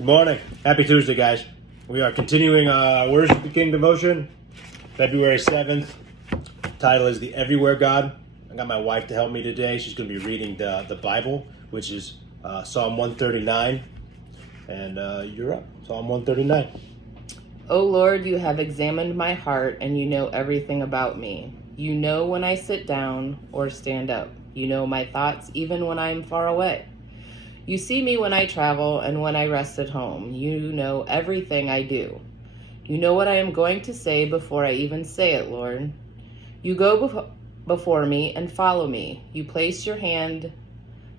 Good morning. Happy Tuesday, guys. We are continuing Worship the King devotion, February 7th. Title is The Everywhere God. I got my wife to help me today. She's going to be reading the Bible, which is Psalm 139. And you're up. Psalm 139. O Lord, you have examined my heart, and you know everything about me. You know when I sit down or stand up. You know my thoughts even when I am far away. You see me when I travel and when I rest at home. You know everything I do. You know what I am going to say before I even say it, Lord. You go before me and follow me. You place your hand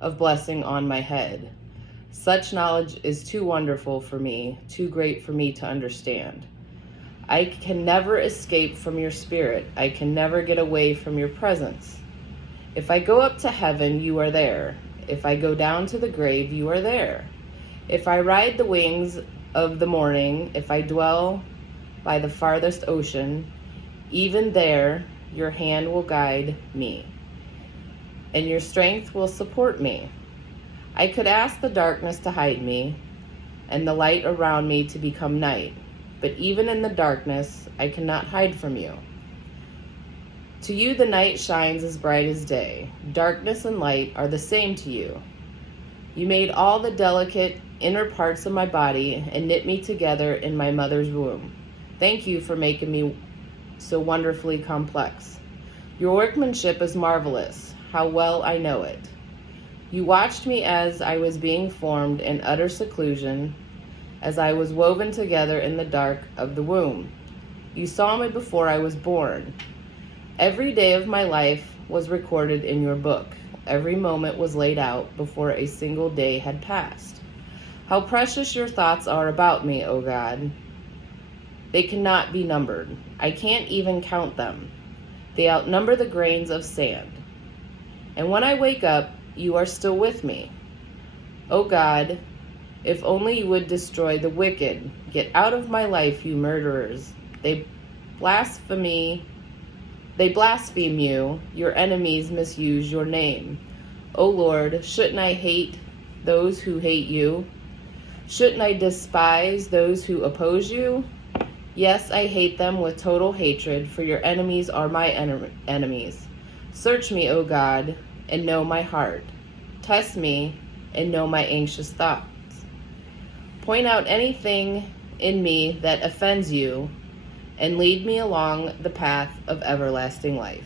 of blessing on my head. Such knowledge is too wonderful for me, too great for me to understand. I can never escape from your spirit. I can never get away from your presence. If I go up to heaven, you are there. If I go down to the grave, you are there. If I ride the wings of the morning, if I dwell by the farthest ocean, even there your hand will guide me, and your strength will support me. I could ask the darkness to hide me, and the light around me to become night, but even in the darkness I cannot hide from you. To you the night shines as bright as day. Darkness and light are the same to you. You made all the delicate inner parts of my body and knit me together in my mother's womb. Thank you for making me so wonderfully complex. Your workmanship is marvelous. How well I know it. You watched me as I was being formed in utter seclusion, as I was woven together in the dark of the womb. You saw me before I was born. Every day of my life was recorded in your book. Every moment was laid out before a single day had passed. How precious your thoughts are about me, O God. They cannot be numbered. I can't even count them. They outnumber the grains of sand. And when I wake up, you are still with me. O God, if only you would destroy the wicked. Get out of my life, you murderers. They blaspheme you. Your enemies misuse your name. O Lord, shouldn't I hate those who hate you? Shouldn't I despise those who oppose you? Yes, I hate them with total hatred, for your enemies are my enemies. Search me, O God, and know my heart. Test me and know my anxious thoughts. Point out anything in me that offends you, and lead me along the path of everlasting life.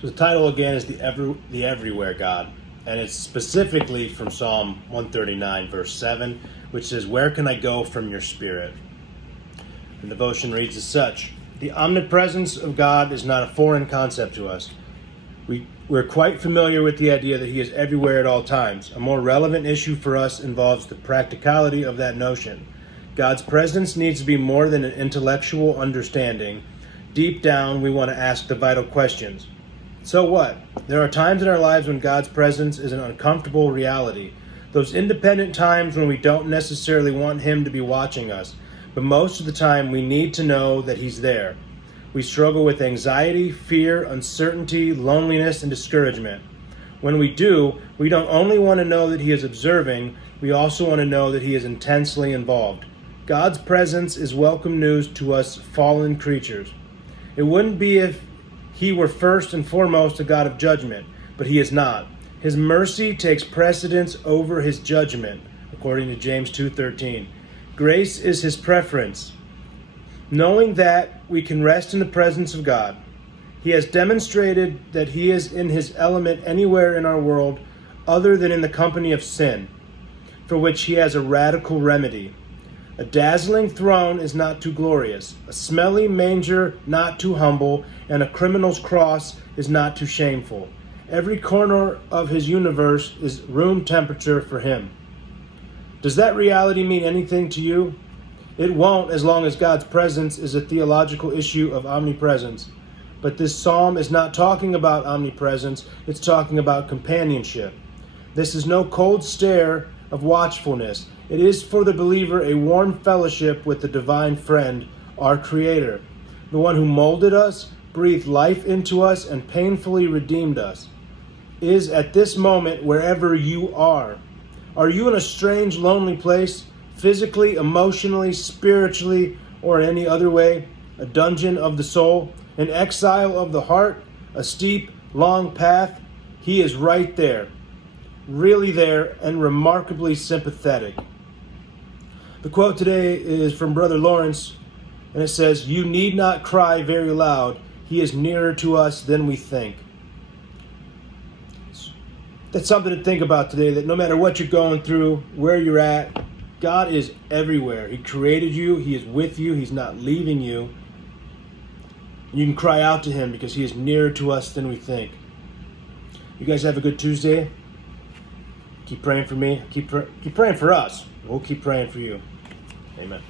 So the title again is The Everywhere God, and it's specifically from Psalm 139, verse 7, which says, "Where can I go from your spirit?" The devotion reads as such: The omnipresence of God is not a foreign concept to us. We're quite familiar with the idea that he is everywhere at all times. A more relevant issue for us involves the practicality of that notion. God's presence needs to be more than an intellectual understanding. Deep down, we want to ask the vital questions. So what? There are times in our lives when God's presence is an uncomfortable reality. Those independent times when we don't necessarily want him to be watching us. But most of the time, we need to know that he's there. We struggle with anxiety, fear, uncertainty, loneliness, and discouragement. When we do, we don't only want to know that he is observing, we also want to know that he is intensely involved. God's presence is welcome news to us fallen creatures. It wouldn't be if he were first and foremost a God of judgment, but he is not. His mercy takes precedence over his judgment, according to James 2:13. Grace is his preference. Knowing that, we can rest in the presence of God. He has demonstrated that he is in his element anywhere in our world other than in the company of sin, for which he has a radical remedy. A dazzling throne is not too glorious, a smelly manger not too humble, and a criminal's cross is not too shameful. Every corner of his universe is room temperature for him. Does that reality mean anything to you? It won't, as long as God's presence is a theological issue of omnipresence. But this psalm is not talking about omnipresence, it's talking about companionship. This is no cold stare of watchfulness. It is for the believer a warm fellowship with the divine friend, our Creator, the one who molded us, breathed life into us, and painfully redeemed us. Is at this moment wherever you are. Are you in a strange, lonely place, physically, emotionally, spiritually, or in any other way? A dungeon of the soul, an exile of the heart, a steep, long path? He is right there, really there, and remarkably sympathetic. The quote today is from Brother Lawrence, and it says, "You need not cry very loud. He is nearer to us than we think." That's something to think about today, that no matter what you're going through, where you're at, God is everywhere. He created you. He is with you. He's not leaving you. You can cry out to him because he is nearer to us than we think. You guys have a good Tuesday. Keep praying for me. Keep praying for us. We'll keep praying for you. Amen.